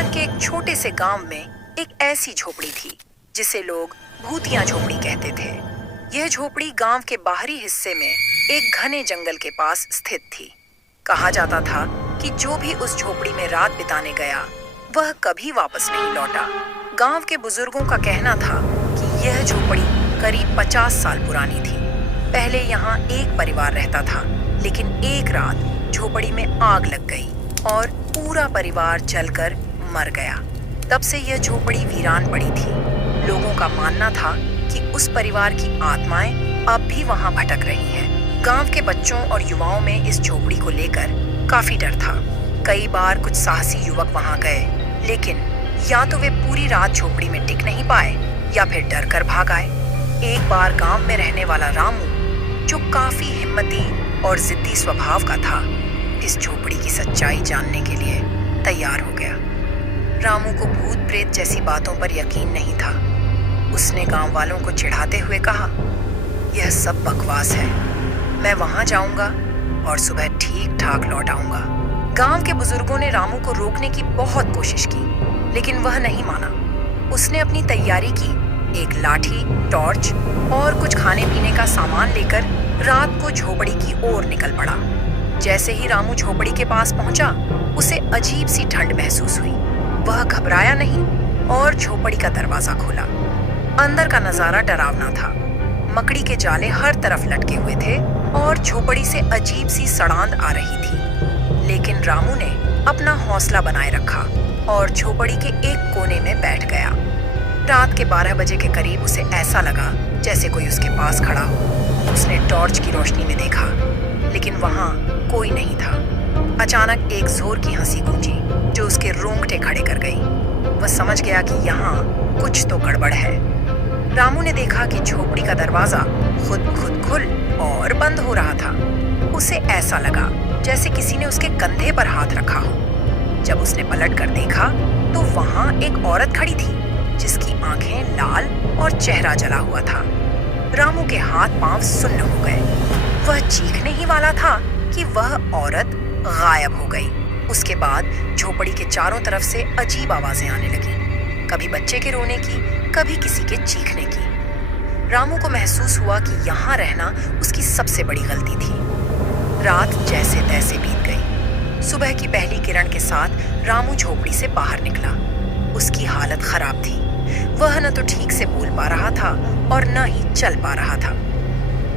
भारत के एक छोटे से गांव में एक ऐसी झोपड़ी थी जिसे लोग भूतिया झोपड़ी कहते थे। यह झोपड़ी गांव के बाहरी हिस्से में एक घने जंगल के पास स्थित थी। कहा जाता था कि जो भी उस झोपड़ी में रात बिताने गया वह कभी वापस नहीं लौटा। गांव के बुजुर्गों का कहना था कि यह झोपड़ी करीब 50 साल पुरानी थी। पहले यहाँ एक परिवार रहता था, लेकिन एक रात झोपड़ी में आग लग गई और पूरा परिवार जलकर मर गया। तब से यह झोपड़ी वीरान पड़ी थी। लोगों का मानना था कि उस परिवार की आत्माएं अब भी वहां भटक रही हैं। गांव के बच्चों और युवाओं में इस झोपड़ी को लेकर काफी डर था। कई बार कुछ साहसी युवक वहां गए, लेकिन या तो वे पूरी रात झोपड़ी में टिक नहीं पाए या फिर डर कर भाग आए। एक बार गांव में रहने वाला रामू, जो काफी हिम्मती और जिद्दी स्वभाव का था, इस झोपड़ी की सच्चाई जानने के लिए तैयार हो गया। रामू को भूत प्रेत जैसी बातों पर यकीन नहीं था। उसने गांव वालों को चिढ़ाते हुए कहा, यह सब बकवास है। मैं वहां जाऊंगा और सुबह ठीक ठाक लौट आऊंगा। गांव के बुजुर्गों ने रामू को रोकने की बहुत कोशिश की, लेकिन वह नहीं माना। उसने अपनी तैयारी की, एक लाठी, टॉर्च और कुछ खाने पीने का सामान लेकर रात को झोपड़ी की ओर निकल पड़ा। जैसे ही रामू झोपड़ी के पास पहुंचा, उसे अजीब सी ठंड महसूस हुई। वह घबराया नहीं और झोपड़ी का दरवाजा खोला। अंदर का नजारा डरावना था। मकड़ी के जाले हर तरफ लटके हुए थे और झोपड़ी से अजीब सी सड़ांध आ रही थी। लेकिन रामू ने अपना हौसला बनाए रखा और झोपड़ी के एक कोने में बैठ गया। रात के 12 बजे के करीब उसे ऐसा लगा जैसे कोई उसके पास खड़ा हो। उसने टॉर्च की रोशनी में देखा, लेकिन वहां कोई नहीं था। अचानक एक जोर की हंसी गूंजी जो उसके रोंगटे खड़े कर गई। वह समझ गया कि यहाँ कुछ तो गड़बड़ है। रामू ने देखा कि झोपड़ी का दरवाजा खुद खुल और बंद हो रहा था। उसे ऐसा लगा जैसे किसी ने उसके कंधे पर हाथ रखा हो। जब उसने पलट कर देखा तो वहां एक औरत खड़ी थी जिसकी आंखें लाल और चेहरा जला हुआ था। रामू के हाथ पांव सुन्न हो गए। वह चीखने ही वाला था कि वह औरत गायब हो गई। उसके बाद झोपड़ी के चारों तरफ से अजीब आवाजें आने लगी, कभी बच्चे के रोने की, कभी किसी के चीखने की। रामू को महसूस हुआ कि यहाँ रहना उसकी सबसे बड़ी गलती थी। रात जैसे तैसे बीत गई। सुबह की पहली किरण के साथ रामू झोपड़ी से बाहर निकला। उसकी हालत खराब थी। वह न तो ठीक से बोल पा रहा था और न ही चल पा रहा था।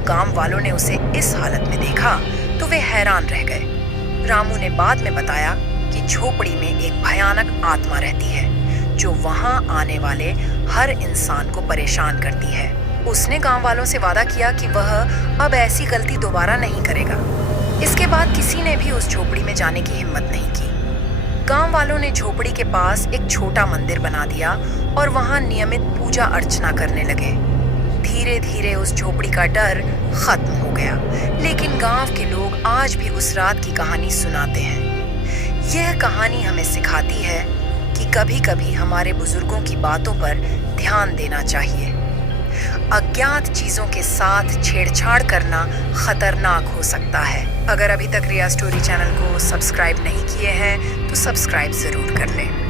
गांव वालों ने उसे इस हालत में देखा तो वे हैरान रह गए। रामू ने बाद में बताया कि झोपड़ी में एक भयानक आत्मा रहती है जो वहां आने वाले हर इंसान को परेशान करती है। उसने गांव वालों से वादा किया कि वह अब ऐसी गलती दोबारा नहीं करेगा। इसके बाद किसी ने भी उस झोपड़ी में जाने की हिम्मत नहीं की। गांव वालों ने झोपड़ी के पास एक छोटा मंदिर बना दिया और वहां नियमित पूजा अर्चना करने लगे। धीरे धीरे उस झोपड़ी का डर खत्म हो गया, लेकिन गांव के लोग आज भी उस रात की कहानी सुनाते हैं। यह कहानी हमें सिखाती है कि कभी-कभी हमारे बुजुर्गों की बातों पर ध्यान देना चाहिए। अज्ञात चीजों के साथ छेड़छाड़ करना खतरनाक हो सकता है। अगर अभी तक रिया स्टोरी चैनल को सब्सक्राइब नहीं किए हैं तो सब्सक्राइब जरूर कर लें।